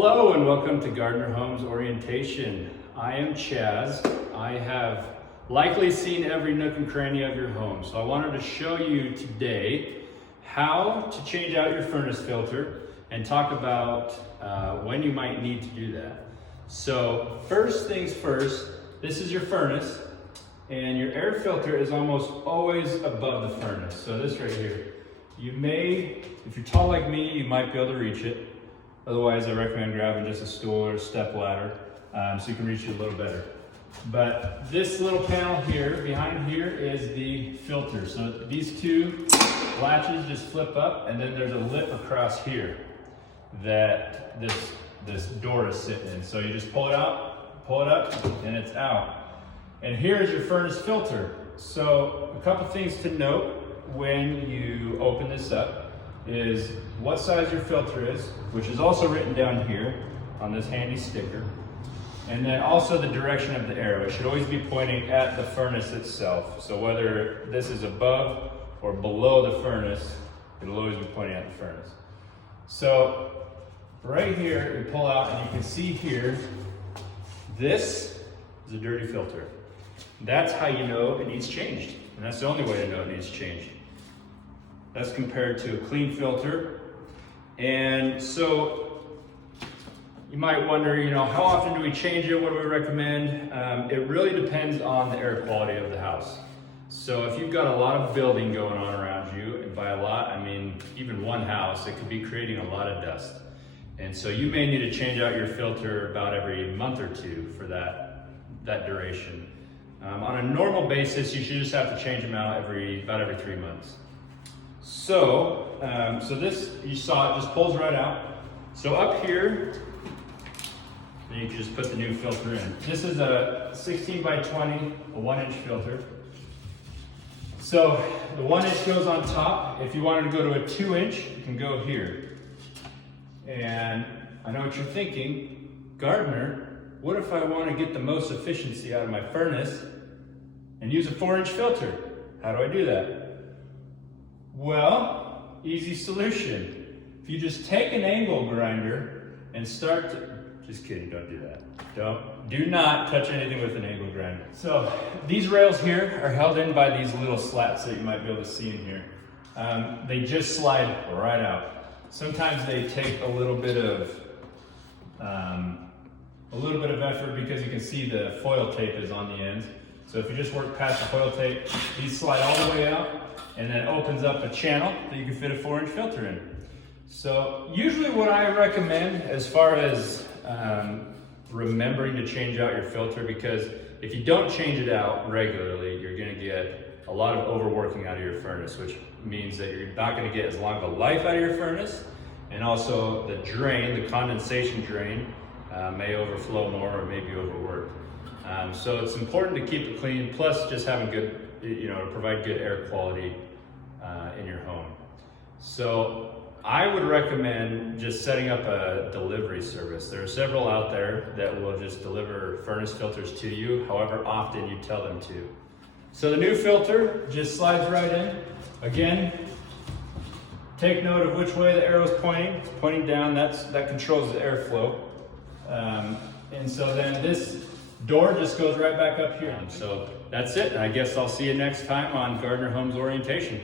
Hello and welcome to Gardner Homes Orientation. I am Chaz. I have likely seen every nook and cranny of your home, so I wanted to show you today how to change out your furnace filter and talk about when you might need to do that. So first things first, this is your furnace and your air filter is almost always above the furnace. So this right here, you may, if you're tall like me, you might be able to reach it. Otherwise, I recommend grabbing just a stool or a step ladder so you can reach it a little better. But this little panel here, behind here, is the filter. So these two latches just flip up, and then there's a lip across here that this door is sitting in. So you just pull it out, pull it up, and it's out. And here's your furnace filter. So a couple things to note when you open this up is what size your filter is, which is also written down here on this handy sticker. And then also the direction of the arrow. It should always be pointing at the furnace itself. So whether this is above or below the furnace, it'll always be pointing at the furnace. So right here, you pull out and you can see here, this is a dirty filter. That's how you know it needs changed. And that's the only way to know it needs changed. That's compared to a clean filter. And so you might wonder, how often do we change it? What do we recommend? It really depends on the air quality of the house. So if you've got a lot of building going on around you, and by a lot, I mean even one house, it could be creating a lot of dust. And so you may need to change out your filter about every month or two for that duration. On a normal basis, you should just have to change them out about every 3 months. So this, you saw it just pulls right out. So up here, then you can just put the new filter in. This is a 16 by 20, a 1-inch filter. So the 1-inch goes on top. If you wanted to go to a 2-inch, you can go here. And I know what you're thinking, Gardner, what if I want to get the most efficiency out of my furnace and use a 4-inch filter? How do I do that? Well, easy solution. If you just take an angle grinder and start to, just kidding, don't do that. Do not touch anything with an angle grinder. So these rails here are held in by these little slats that you might be able to see in here. They just slide right out. Sometimes they take a little bit of effort because you can see the foil tape is on the ends. So if you just work past the foil tape, these slide all the way out, and then it opens up a channel that you can fit a 4-inch filter in. So usually what I recommend as far as remembering to change out your filter, because if you don't change it out regularly, you're gonna get a lot of overworking out of your furnace, which means that you're not gonna get as long of a life out of your furnace, and also the drain, the condensation drain, may overflow more or may be overworked. So it's important to keep it clean, plus just having good, to provide good air quality in your home. So I would recommend just setting up a delivery service. There are several out there that will just deliver furnace filters to you however often you tell them to. So the new filter just slides right in. Again, take note of which way the arrow is pointing. It's pointing down, that controls the airflow. And so then this door just goes right back up here. So that's it. I guess I'll see you next time on Gardner Homes Orientation.